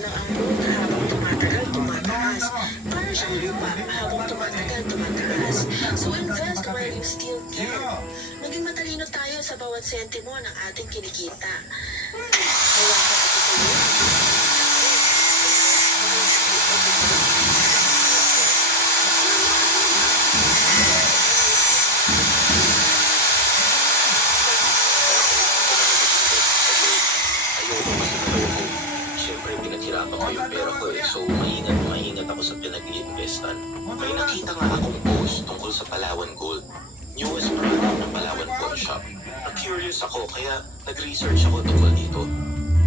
lang ang gold habang tumatagal, tumataas. Para siyang lupa habang tumatagal, tumataas. So invest while you still can. Maging matalino tayo sa bawat sentimo ng ating kinikita. Ko yung pera ko eh. So, maingat, maingat ako sa pinag-iinvestan. May nakita nga akong post tungkol sa Palawan Gold. Newest product ng Palawan Pawn Shop. Na-curious ako, kaya nag-research ako tungkol dito.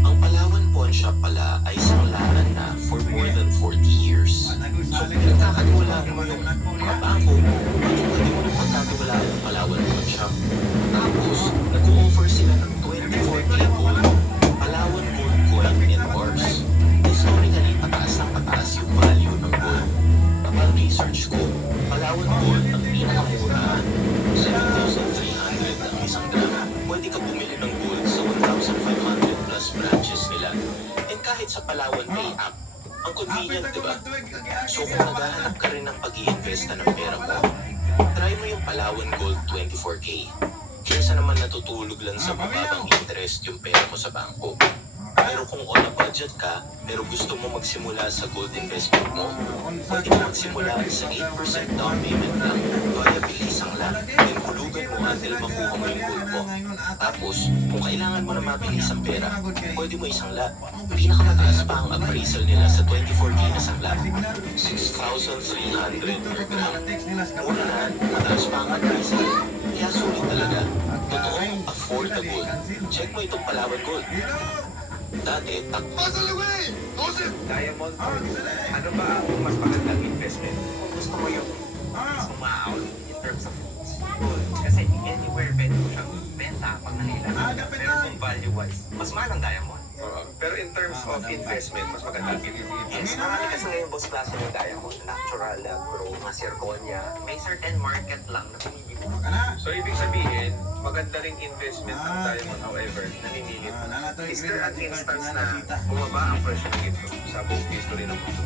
Ang Palawan Pawn Shop pala ay sanglaan na for more than 40 years. So, pinagkakatiwalaan mo yung mga bangko, pwede pwede mo nang pagkatiwalaan ng Palawan Pawn Shop. Tapos, nag-o-offer sila ng ang pinakamura. 7,300 ang isang gram. Pwede ka bumili ng gold sa 1,500 plus branches nila. And kahit sa Palawan Pay app, ang convenient, di ba? So kung naghahanap ka rin ng pag iinvesta ng pera mo, try mo yung Palawan Gold 24K. Kaysa naman natutulog lang sa mababang interest yung pera mo sa bangko. Pero kung on a budget ka, pero gusto mo magsimula sa gold investment mo, pwede mo magsimula sa 8% down payment lang via bilisang lang. Then hulugan mo until makuha mo yung gold mo. Tapos, kung kailangan mo na mabilis ang pera, pwede mo isang lot. Pinakamataas pa ang appraisal nila sa 24K na sangla. 6,300 per gram. Mura na, mataas pa ang appraisal. Kaya sulit talaga. Totoo, affordable. Check mo itong Palawan Gold. Dati, tak Diamond or gold. Ano ba ang mas magandang investment? Kung gusto mo yung sumaon in terms of gold. Kasi anywhere pwede mo siyang benta pag nanila. Pero kung value-wise, mas mahal ang diamond. Pero in terms of investment, mas maganda. Yes, marami kasi ngayon boss klase ng diamond. Natural, grow, mga zirconia. May certain market lang na pumibili. So ibig sabihin, maganda ring investment ang diamond. However, namimili mo. Is there an instance na bumaba ang presyo ng ito sa buong history ng mundo?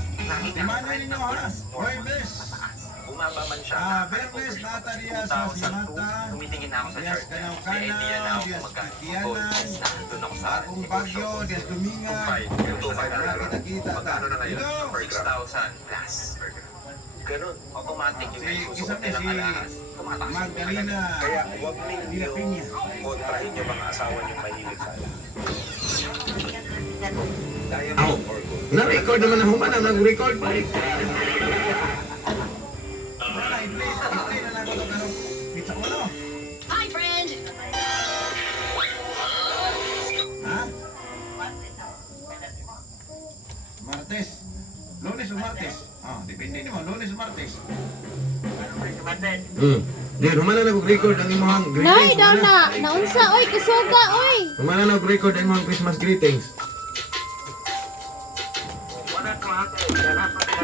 Gold more mataas. Bumaba man siya. Ah, siya. Natalia, sa 2002, Sinata, tumitingin na ako sa chart. May idea na ako kung gold. Nandun ako sa negosyo Bagyo. Dias Dominga, 2.5. Yung 2.5 na lang. Magkano na ngayon? Hello? Per gram? 6,000 plus. Ganun. Automatic yung Si- isusuot isa ng si alahas. Tumataas yung Magdalena, Kaya huwag ninyo kontrahin yung mga asawa niyo mahilig sa gold? Na-record naman ang humana, nag-record. Ko, ano? Hi, friend. Ha? Martes. Lunes o Martes? Ah, depende naman, Lunes o Martes. Hmm. Di, humana nag-record ang imong Nay, greetings. daw humana. na. Naunsa, oy, kasuga, oy. Humana nag-record ang imong Christmas greetings.